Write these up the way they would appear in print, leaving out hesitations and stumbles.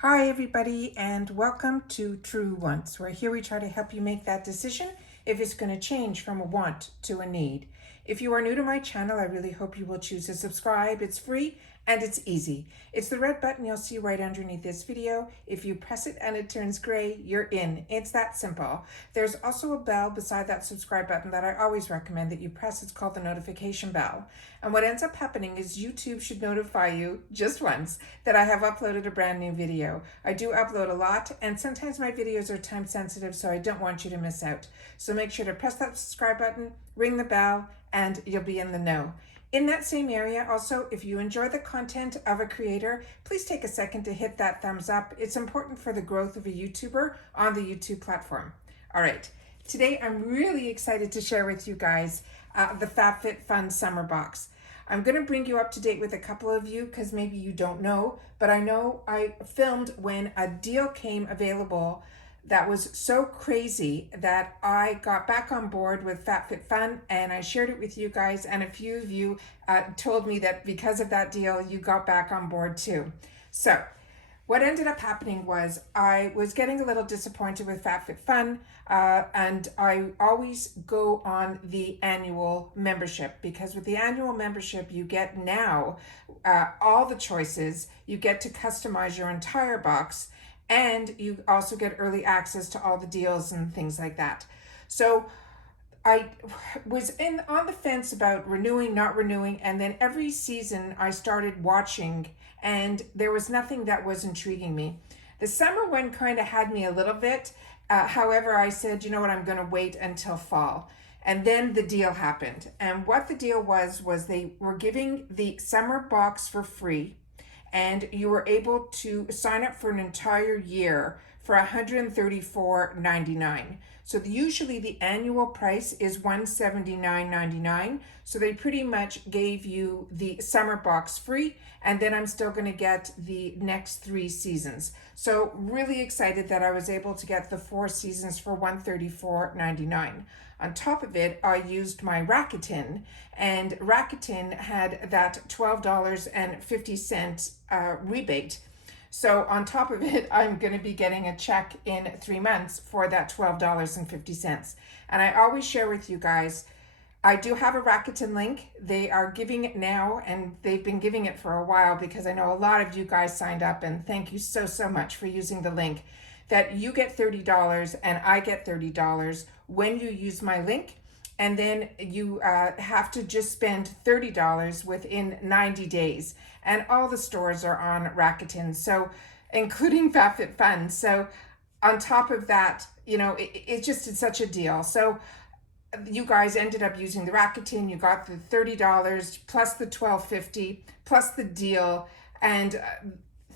Hi everybody and welcome to True Wants, where here we try to help you make that decision if it's going to change from a want to a need. If you are new to my channel, I really hope you will choose to subscribe. It's free and it's easy. It's the red button you'll see right underneath this video. If you press it and it turns gray, you're in. It's that simple. There's also a bell beside that subscribe button that I always recommend that you press. It's called the notification bell. And what ends up happening is YouTube should notify you just once that I have uploaded a brand new video. I do upload a lot, and sometimes my videos are time sensitive, so I don't want you to miss out. So make sure to press that subscribe button, ring the bell, and you'll be in the know. In that same area, also, if you enjoy the content of a creator, please take a second to hit that thumbs up. It's important for the growth of a YouTuber on the YouTube platform. All right, today I'm really excited to share with you guys the FABFITFUN summer box. I'm going to bring you up to date with a couple of you because maybe you don't know, but I know I filmed when a deal came available that was so crazy that I got back on board with FABFITFUN and I shared it with you guys, and a few of you told me that because of that deal you got back on board too. So what ended up happening was I was getting a little disappointed with FABFITFUN, and I always go on the annual membership because with the annual membership you get now all the choices, you get to customize your entire box, and you also get early access to all the deals and things like that. So I was on the fence about renewing, not renewing, and then every season I started watching and there was nothing that was intriguing me. The summer one kind of had me a little bit. However, I said, you know what, I'm going to wait until fall. And then the deal happened. And what the deal was they were giving the summer box for free, and you were able to sign up for an entire year for $134.99. So usually the annual price is $179.99. So they pretty much gave you the summer box free, and then I'm still going to get the next 3 seasons. So really excited that I was able to get the 4 seasons for $134.99. On top of it, I used my Rakuten, and Rakuten had that $12.50 rebate. So on top of it, I'm going to be getting a check in 3 months for that $12.50. And I always share with you guys, I do have a Rakuten link. They are giving it now, and they've been giving it for a while because I know a lot of you guys signed up, and thank you so much for using the link. That you get $30 and I get $30 when you use my link, and then you have to just spend $30 within 90 days. And all the stores are on Rakuten, so including FABFITFUN. So on top of that, you know, it's such a deal. So you guys ended up using the Rakuten. You got the $30 plus the $12.50 plus the deal, and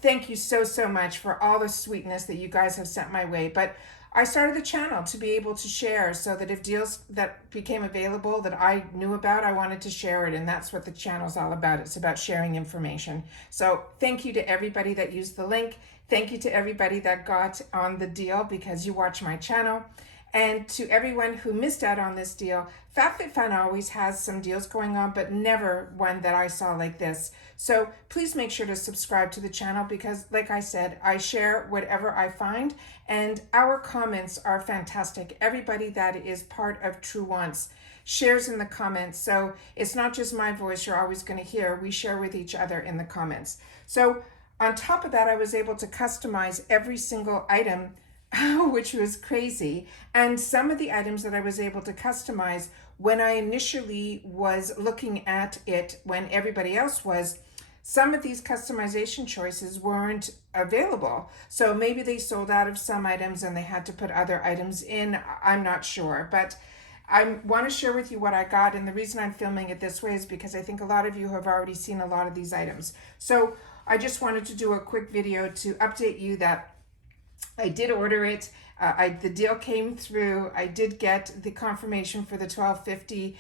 thank you so much for all the sweetness that you guys have sent my way. But I started the channel to be able to share, so that if deals that became available that I knew about, I wanted to share it, and that's what the channel's all about. It's about sharing information. So thank you to everybody that used the link. Thank you to everybody that got on the deal because you watch my channel. And to everyone who missed out on this deal, FABFITFUN always has some deals going on, but never one that I saw like this. So please make sure to subscribe to the channel because, like I said, I share whatever I find, and our comments are fantastic. Everybody that is part of True Wants shares in the comments. So it's not just my voice you're always going to hear. We share with each other in the comments. So on top of that, I was able to customize every single item, which was crazy. And some of the items that I was able to customize when I initially was looking at it, when everybody else was, some of these customization choices weren't available. So maybe they sold out of some items and they had to put other items in. I'm not sure, but I want to share with you what I got. And the reason I'm filming it this way is because I think a lot of you have already seen a lot of these items. So I just wanted to do a quick video to update you that I did order it. The deal came through. I did get the confirmation for the $12.50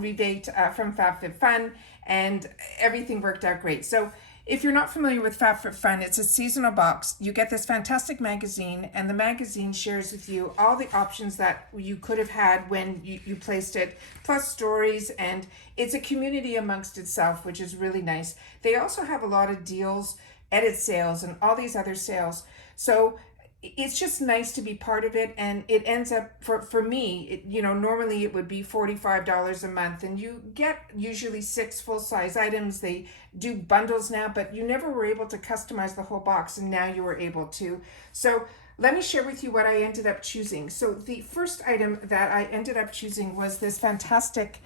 rebate from FABFITFUN, and everything worked out great. So if you're not familiar with FABFITFUN, it's a seasonal box. You get this fantastic magazine, and the magazine shares with you all the options that you could have had when you placed it, plus stories, and it's a community amongst itself, which is really nice. They also have a lot of deals edit sales and all these other sales. So it's just nice to be part of it, and it ends up for me, normally it would be $45 a month, and you get usually 6 full-size items. They do bundles now, but you never were able to customize the whole box, and now you were able to. So let me share with you what I ended up choosing. So the first item that I ended up choosing was this fantastic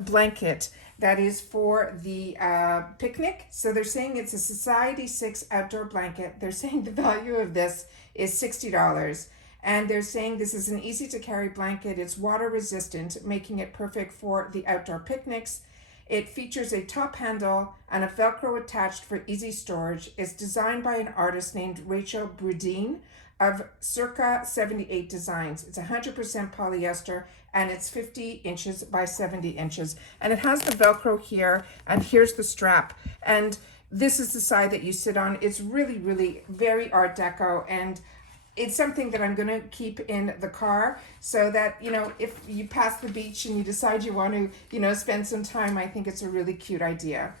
blanket that is for the picnic. So they're saying it's a Society 6 outdoor blanket. They're saying the value of this is $60. And they're saying this is an easy to carry blanket. It's water resistant, making it perfect for the outdoor picnics. It features a top handle and a Velcro attached for easy storage. It's designed by an artist named Rachel Brudin of Circa 78 Designs. It's 100% polyester, and it's 50 inches by 70 inches. And it has the Velcro here, and here's the strap. And this is the side that you sit on. It's really, really very Art Deco, and it's something that I'm going to keep in the car so that, if you pass the beach and you decide you want to, spend some time, I think it's a really cute idea.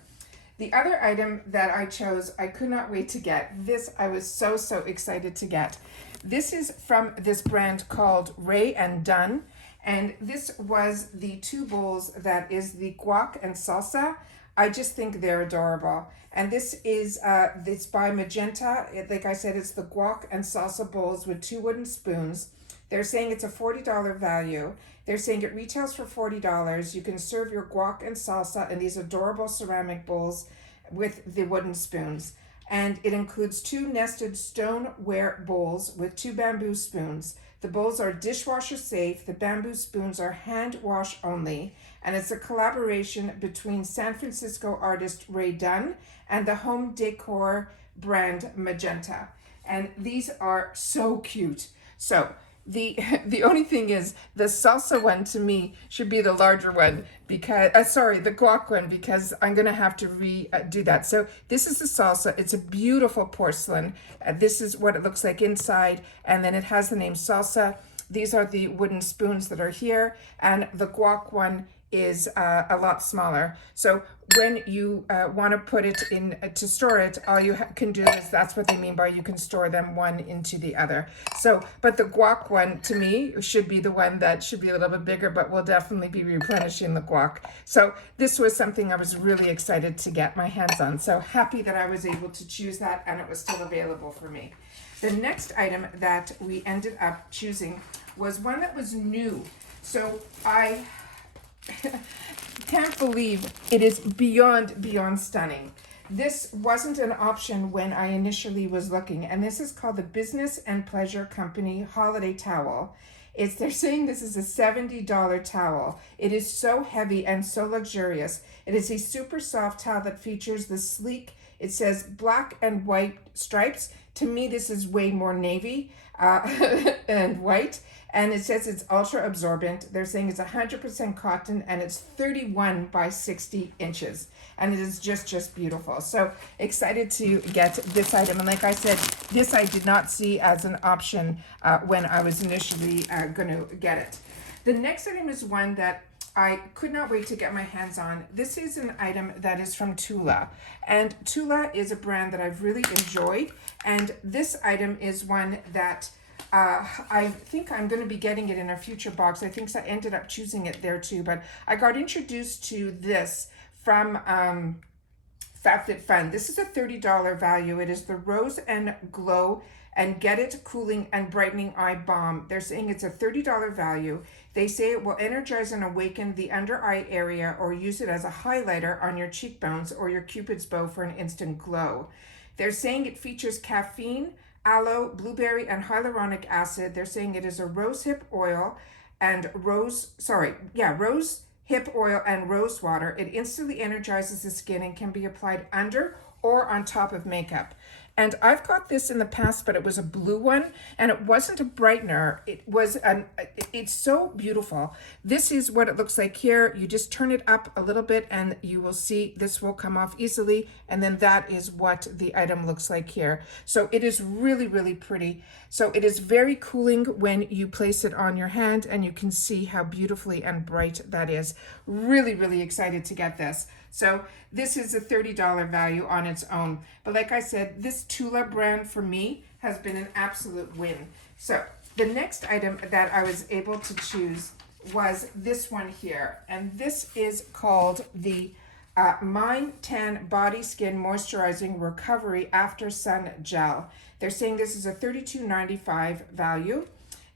The other item that I chose, I could not wait to get. This I was so excited to get. This is from this brand called Ray and Dunn, and this was the 2 bowls that is the Guac and Salsa. I just think they're adorable. And this is it's by Magenta. Like I said, it's the Guac and Salsa bowls with 2 wooden spoons. They're saying it's a $40 value. They're saying it retails for $40. You can serve your guac and salsa in these adorable ceramic bowls with the wooden spoons. And it includes 2 nested stoneware bowls with 2 bamboo spoons. The bowls are dishwasher safe. The bamboo spoons are hand wash only. And it's a collaboration between San Francisco artist Ray Dunn and the home decor brand Magenta. And these are so cute. So the only thing is the salsa one to me should be the larger one because, the guac one, because I'm going to have to redo that. So this is the salsa. It's a beautiful porcelain. This is what it looks like inside. And then it has the name Salsa. These are the wooden spoons that are here. And the guac one is a lot smaller. So when you want to put it in to store it, all you can do is, that's what they mean by you can store them one into the other. So, but the guac one to me should be the one that should be a little bit bigger, but we'll definitely be replenishing the guac. So this was something I was really excited to get my hands on. So happy that I was able to choose that and it was still available for me. The next item that we ended up choosing was one that was new. So I can't believe it is beyond stunning. This wasn't an option when I initially was looking, and this is called the Business and Pleasure Company Holiday Towel. They're saying this is a $70 towel. It is so heavy and so luxurious. It is a super soft towel that features the sleek, it says black and white stripes. To me, this is way more navy and white. And it says it's ultra absorbent. They're saying it's 100% cotton, and it's 31 by 60 inches. And it is just beautiful. So excited to get this item. And like I said, this I did not see as an option when I was initially going to get it. The next item is one that I could not wait to get my hands on. This is an item that is from Tula. And Tula is a brand that I've really enjoyed. And this item is one that I think I'm going to be getting it in a future box. I think I ended up choosing it there too, but I got introduced to this from FABFITFUN. This is a $30 value. It is the Rose and Glow and Get It Cooling and Brightening Eye Balm. They're saying it's a $30 value. They say it will energize and awaken the under eye area, or use it as a highlighter on your cheekbones or your Cupid's bow for an instant glow. They're saying it features caffeine, aloe, blueberry, and hyaluronic acid. They're saying it is a rose hip oil and rose hip oil and rose water. It instantly energizes the skin and can be applied under or on top of makeup. And I've got this in the past, but it was a blue one, and it wasn't a brightener. It's so beautiful. This is what it looks like here. You just turn it up a little bit and you will see this will come off easily. And then that is what the item looks like here. So it is really pretty. So it is very cooling when you place it on your hand, and you can see how beautifully and bright that is. Really excited to get this. So this is a $30 value on its own. But like I said, this Tula brand for me has been an absolute win. So the next item that I was able to choose was this one here. And this is called the Mind Tan Body Skin Moisturizing Recovery After Sun Gel. They're saying this is a $32.95 value.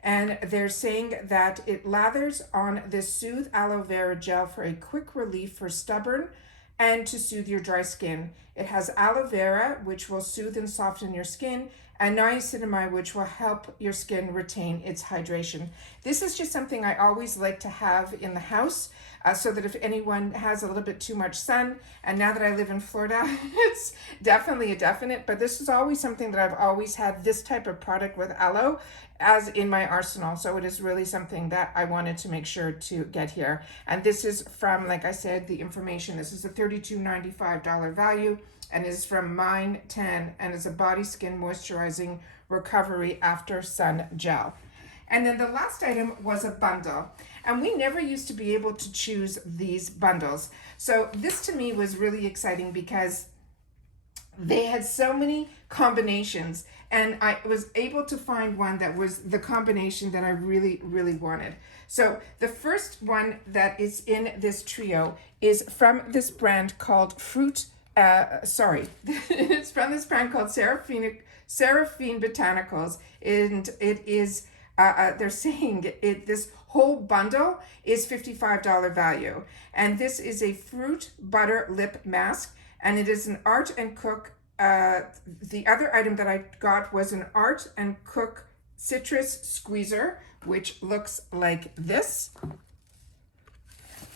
And they're saying that it lathers on this Soothe Aloe Vera Gel for a quick relief for stubborn and to soothe your dry skin. It has aloe vera, which will soothe and soften your skin, and niacinamide, which will help your skin retain its hydration. This is just something I always like to have in the house so that if anyone has a little bit too much sun, and now that I live in Florida, it's definitely a definite, but this is always something that I've always had this type of product with aloe as in my arsenal. So it is really something that I wanted to make sure to get here. And this is from, like I said, the information, this is a $32.95 value, and is from Mind Tan, and is a body skin moisturizing recovery after sun gel. And then the last item was a bundle. And we never used to be able to choose these bundles. So this to me was really exciting because they had so many combinations, and I was able to find one that was the combination that I really, really wanted. So the first one that is in this trio is from this brand called it's from this brand called Seraphina Botanicals, and it is they're saying this whole bundle is $55 value, and this is a fruit butter lip mask, and it is an Art and Cook. The other item that I got was an Art and Cook citrus squeezer, which looks like this,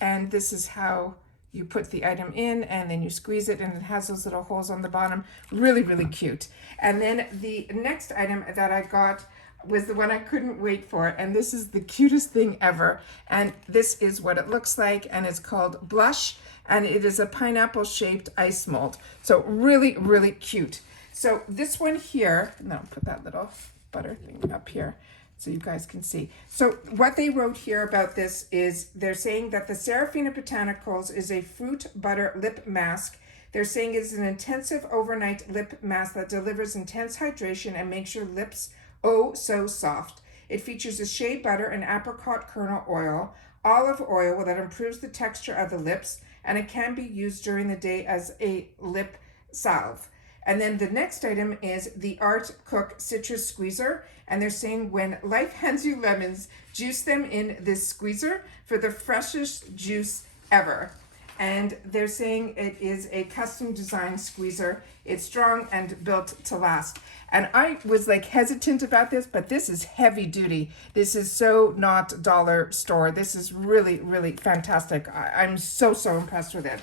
and this is how you put the item in, and then you squeeze it, and it has those little holes on the bottom. Really, really cute. And then the next item that I got was the one I couldn't wait for, and this is the cutest thing ever. And this is what it looks like, and it's called Blush, and it is a pineapple shaped ice mold. So really, really cute. So this one here, now put that little butter thing up here so you guys can see. So what they wrote here about this is they're saying that the Seraphina Botanicals is a fruit butter lip mask. They're saying it's an intensive overnight lip mask that delivers intense hydration and makes your lips oh so soft. It features a shea butter and apricot kernel oil, olive oil that improves the texture of the lips, and it can be used during the day as a lip salve. And then the next item is the Art Cook Citrus Squeezer. And they're saying when life hands you lemons, juice them in this squeezer for the freshest juice ever. And they're saying it is a custom design squeezer. It's strong and built to last. And I was like hesitant about this, but this is heavy duty. This is so not dollar store. This is really, really fantastic. I'm so impressed with it.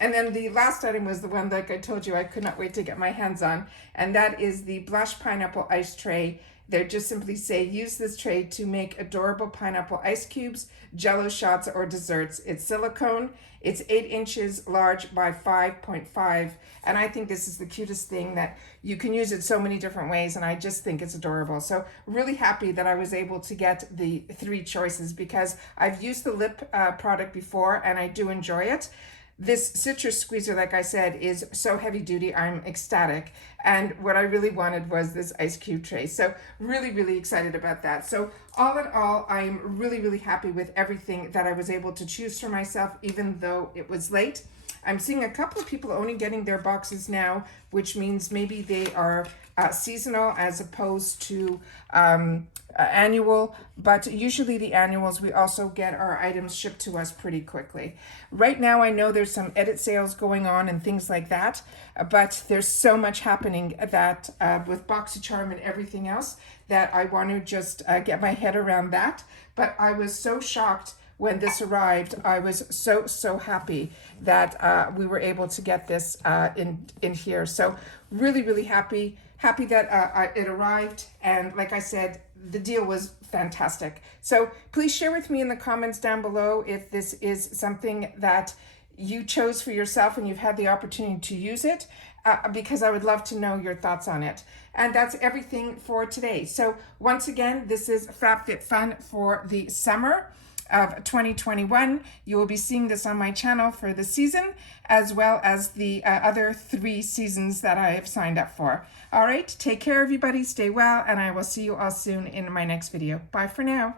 And then the last item was the one, like I told you, I could not wait to get my hands on. And that is the Blush Pineapple Ice Tray. They just simply say, use this tray to make adorable pineapple ice cubes, jello shots, or desserts. It's silicone. It's 8 inches large by 5.5. And I think this is the cutest thing that you can use it so many different ways. And I just think it's adorable. So really happy that I was able to get the 3 choices because I've used the lip product before and I do enjoy it. This citrus squeezer, like I said, is so heavy duty, I'm ecstatic. And what I really wanted was this ice cube tray. So really, really excited about that. So all in all, I'm really, really happy with everything that I was able to choose for myself, even though it was late. I'm seeing a couple of people only getting their boxes now, which means maybe they are seasonal as opposed to annual, but usually the annuals, we also get our items shipped to us pretty quickly. Right now, I know there's some edit sales going on and things like that, but there's so much happening that with BoxyCharm and everything else that I want to just get my head around that. But I was so shocked when this arrived. I was so happy that we were able to get this in here. So really, really happy that it arrived. And like I said, the deal was fantastic. So please share with me in the comments down below if this is something that you chose for yourself and you've had the opportunity to use it, because I would love to know your thoughts on it. And that's everything for today. So once again, this is FabFitFun for the summer. of 2021. You will be seeing this on my channel for the season, as well as the other 3 seasons that I have signed up for. All right, take care everybody, stay well, and I will see you all soon in my next video. Bye for now.